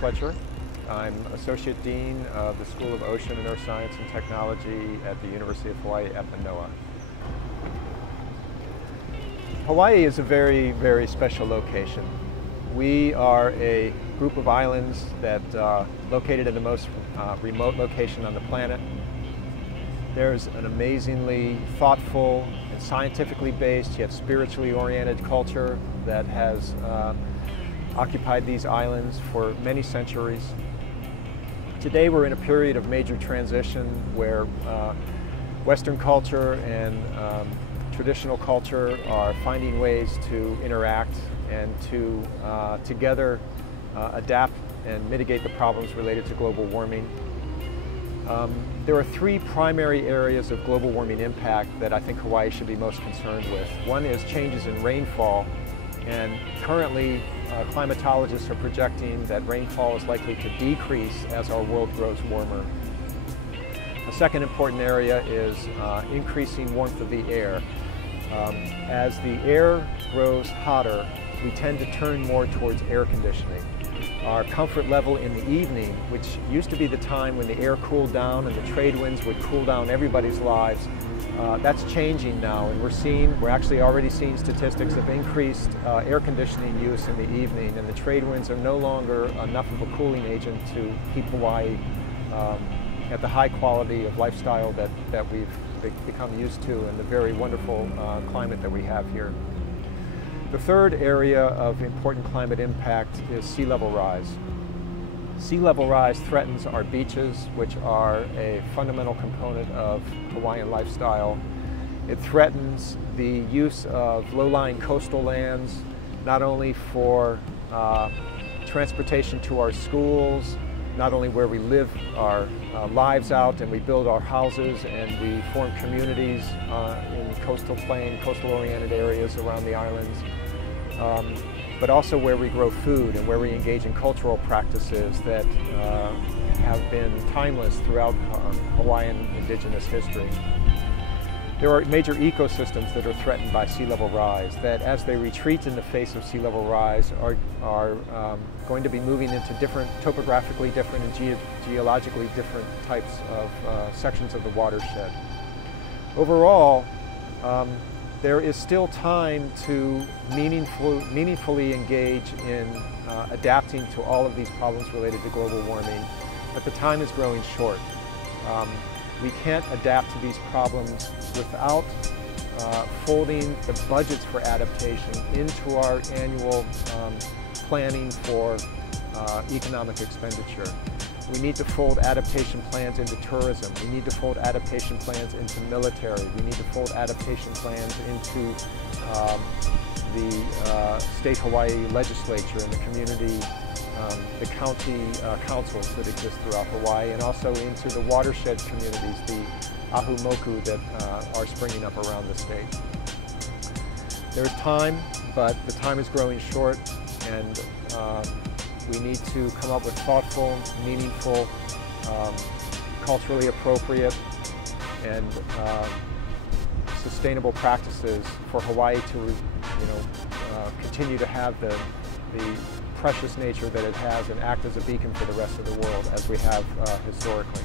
Fletcher. I'm Associate Dean of the School of Ocean and Earth Science and Technology at the University of Hawaii at Manoa. Hawaii is a very, very special location. We are a group of islands that located in the most remote location on the planet. There's an amazingly thoughtful and scientifically based, yet spiritually oriented culture that has occupied these islands for many centuries. Today we're in a period of major transition where Western culture and traditional culture are finding ways to interact and to together adapt and mitigate the problems related to global warming. There are three primary areas of global warming impact that I think Hawaii should be most concerned with. One is changes in rainfall, and currently climatologists are projecting that rainfall is likely to decrease as our world grows warmer. A second important area is increasing warmth of the air. As the air grows hotter, we tend to turn more towards air conditioning. Our comfort level in the evening, which used to be the time when the air cooled down and the trade winds would cool down everybody's lives, that's changing now, and we're actually already seeing statistics of increased air conditioning use in the evening, and the trade winds are no longer enough of a cooling agent to keep Hawaii at the high quality of lifestyle that we've become used to, and the very wonderful climate that we have here. The third area of important climate impact is sea level rise. Sea level rise threatens our beaches, which are a fundamental component of Hawaiian lifestyle. It threatens the use of low-lying coastal lands, not only for transportation to our schools, not only where we live our lives out and we build our houses and we form communities in coastal plain, coastal-oriented areas around the islands, but also where we grow food and where we engage in cultural practices that have been timeless throughout Hawaiian indigenous history. There are major ecosystems that are threatened by sea level rise that, as they retreat in the face of sea level rise, are going to be moving into topographically different and geologically different types of sections of the watershed. Overall, there is still time to meaningfully engage in adapting to all of these problems related to global warming, but the time is growing short. We can't adapt to these problems without folding the budgets for adaptation into our annual planning for economic expenditure. We need to fold adaptation plans into tourism. We need to fold adaptation plans into military. We need to fold adaptation plans into the state Hawaii legislature and the community, the county councils that exist throughout Hawaii, and also into the watershed communities, the ahumoku that are springing up around the state. There's time, but the time is growing short, and we need to come up with thoughtful, meaningful, culturally appropriate, and sustainable practices for Hawaii to, continue to have the precious nature that it has and act as a beacon for the rest of the world as we have historically.